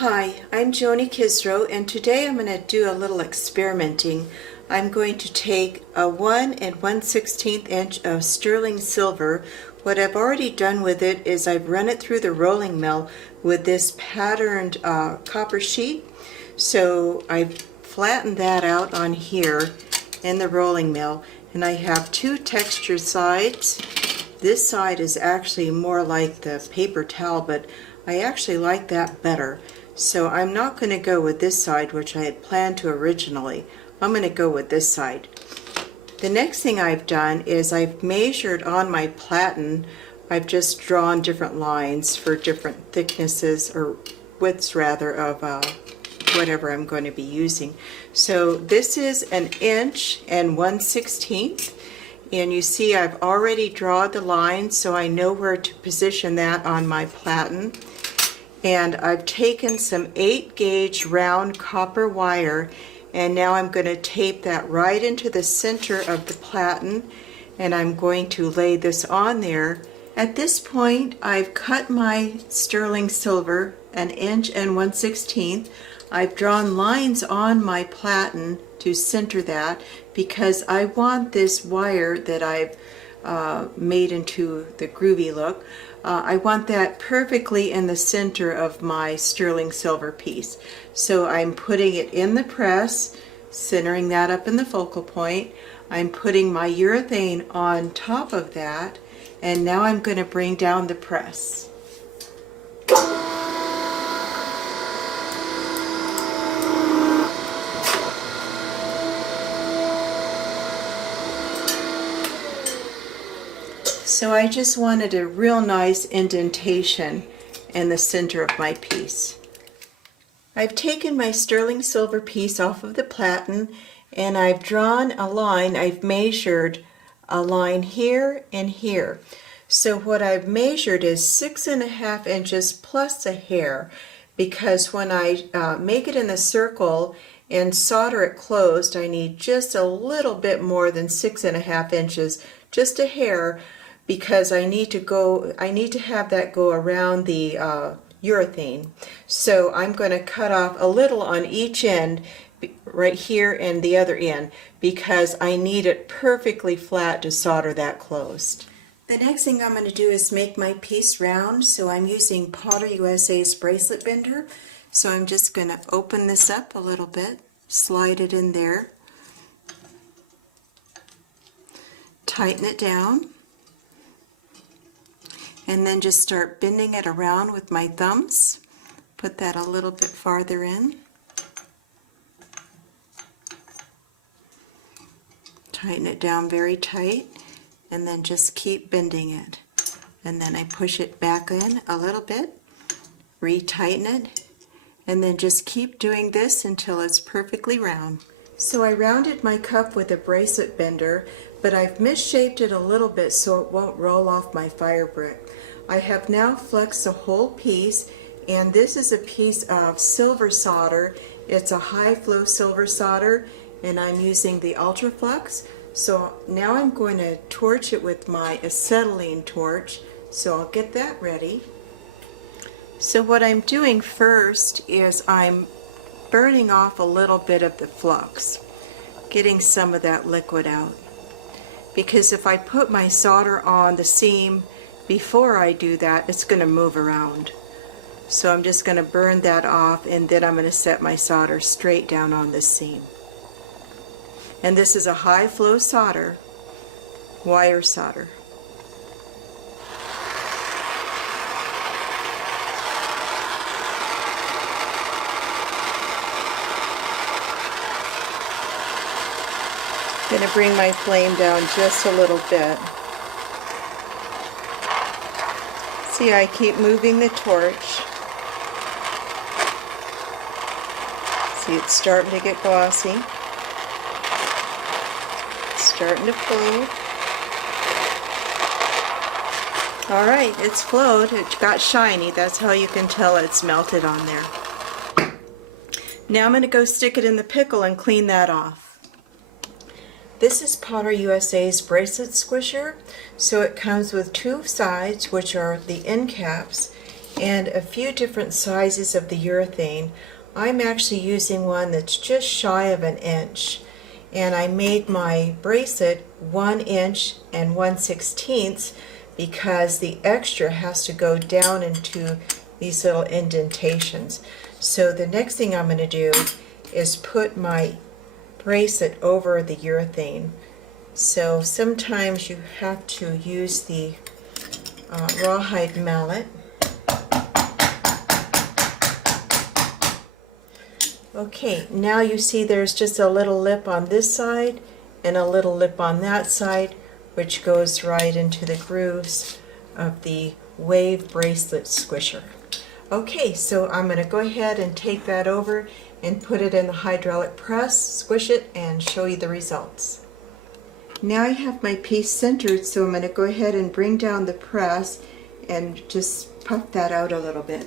Hi, I'm Joni Kisro, and today I'm going to do a little experimenting. I'm going to take a 1 1/16 inch of sterling silver. What I've already done with it is I've run it through the rolling mill with this patterned copper sheet. So I've flattened that out on here in the rolling mill, and I have two textured sides. This side is actually more like the paper towel, but I actually like that better. So I'm not going to go with this side, which I had planned to originally. I'm going to go with this side. The next thing I've done is I've measured on my platen. I've just drawn different lines for different thicknesses, or widths rather, of whatever I'm going to be using. So this is 1 1/16 inch. And you see I've already drawn the line, so I know where to position that on my platen. And I've taken some 8-gauge round copper wire, and now I'm going to tape that right into the center of the platen, and I'm going to lay this on there. At this point, I've cut my sterling silver 1 1/16 inch. I've drawn lines on my platen to center that because I want this wire that I've made into the groovy look. I want that perfectly in the center of my sterling silver piece. So I'm putting it in the press, centering that up in the focal point. I'm putting my urethane on top of that, and now I'm going to bring down the press. So I just wanted a real nice indentation in the center of my piece. I've taken my sterling silver piece off of the platen, and I've drawn a line. I've measured a line here and here. So what I've measured is 6.5 inches plus a hair, because when I make it in the circle and solder it closed, I need just a little bit more than 6.5 inches, just a hair, because I need to have that go around the urethane. So I'm going to cut off a little on each end, right here and the other end, because I need it perfectly flat to solder that closed. The next thing I'm going to do is make my piece round, so I'm using Potter USA's bracelet bender. So I'm just going to open this up a little bit, slide it in there, tighten it down, and then just start bending it around with my thumbs. Put that a little bit farther in. Tighten it down very tight, and then just keep bending it. And then I push it back in a little bit, retighten it, and then just keep doing this until it's perfectly round. So I rounded my cup with a bracelet bender, but I've misshaped it a little bit so it won't roll off my fire brick. I have now flexed the whole piece, and this is a piece of silver solder. It's a high flow silver solder, and I'm using the Ultra Flux. So now I'm going to torch it with my acetylene torch, so I'll get that ready. So what I'm doing first is I'm burning off a little bit of the flux, getting some of that liquid out. Because if I put my solder on the seam before I do that, it's going to move around. So I'm just going to burn that off, and then I'm going to set my solder straight down on the seam. And this is a high flow solder, wire solder. I'm going to bring my flame down just a little bit. See, I keep moving the torch. See, it's starting to get glossy. It's starting to flow. Alright, it's flowed. It got shiny. That's how you can tell it's melted on there. Now I'm going to go stick it in the pickle and clean that off. This is Potter USA's Bracelet Squisher. So it comes with two sides, which are the end caps, and a few different sizes of the urethane. I'm actually using one that's just shy of an inch, and I made my bracelet 1 inch and 1/16 because the extra has to go down into these little indentations. So the next thing I'm going to do is put my bracelet over the urethane. So sometimes you have to use the rawhide mallet. Okay, now you see there's just a little lip on this side and a little lip on that side, which goes right into the grooves of the Wave Bracelet Squisher. Okay, so I'm going to go ahead and take that over and put it in the hydraulic press, squish it, and show you the results. Now I have my piece centered, so I'm going to go ahead and bring down the press and just puff that out a little bit.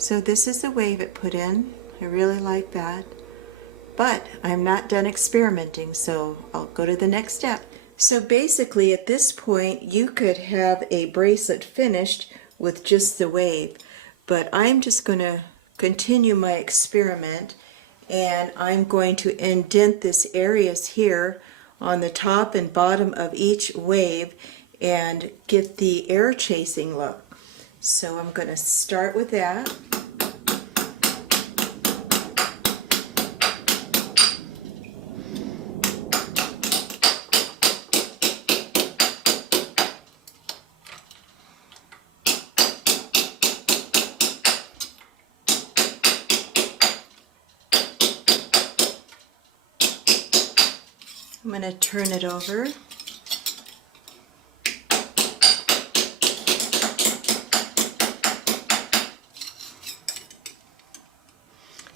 So this is the wave it put in. I really like that. But I'm not done experimenting, so I'll go to the next step. So basically at this point you could have a bracelet finished with just the wave. But I'm just going to continue my experiment, and I'm going to indent this areas here on the top and bottom of each wave and get the air chasing look. So I'm going to start with that. I'm going to turn it over.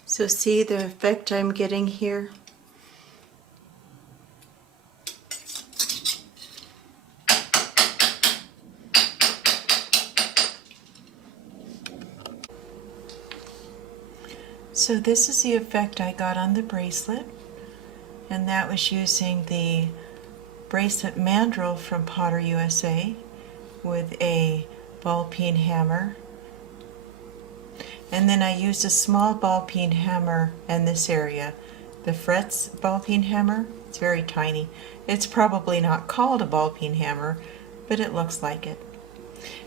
So see the effect I'm getting here? So this is the effect I got on the bracelet, and that was using the bracelet mandrel from Potter USA with a ball peen hammer. And then I used a small ball peen hammer in this area. The Fretz ball peen hammer, it's very tiny. It's probably not called a ball peen hammer, but it looks like it.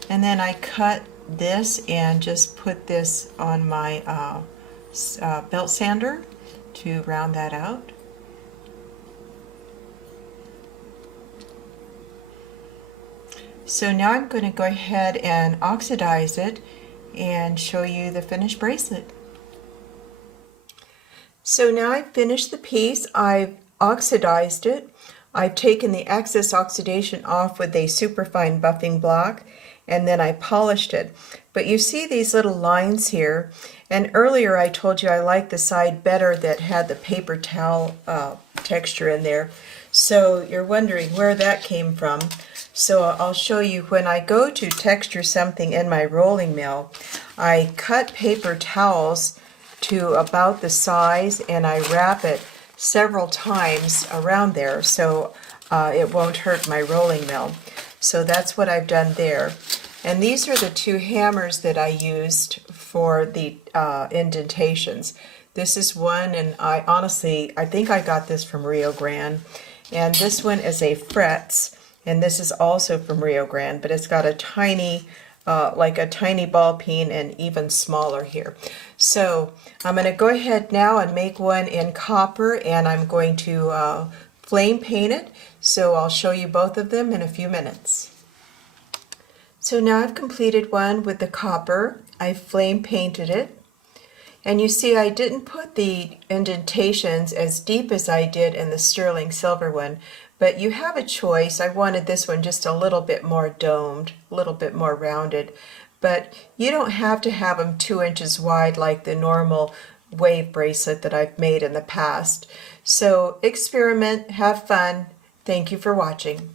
And then I cut this and just put this on my belt sander to round that out. So now I'm going to go ahead and oxidize it and show you the finished bracelet. So now I've finished the piece. I've oxidized it. I've taken the excess oxidation off with a superfine buffing block, and then I polished it. But you see these little lines here, and earlier I told you I liked the side better that had the paper towel texture in there. So you're wondering where that came from. So I'll show you. When I go to texture something in my rolling mill, I cut paper towels to about the size and I wrap it several times around there so it won't hurt my rolling mill. So that's what I've done there. And these are the two hammers that I used for the indentations. This is one, and I think I got this from Rio Grande. And this one is a Fretz. And this is also from Rio Grande, but it's got a tiny, like a tiny ball peen, and even smaller here. So I'm going to go ahead now and make one in copper, and I'm going to flame paint it. So I'll show you both of them in a few minutes. So now I've completed one with the copper. I flame painted it. And you see I didn't put the indentations as deep as I did in the sterling silver one. But you have a choice. I wanted this one just a little bit more domed, a little bit more rounded. But you don't have to have them 2 inches wide like the normal wave bracelet that I've made in the past. So experiment, have fun. Thank you for watching.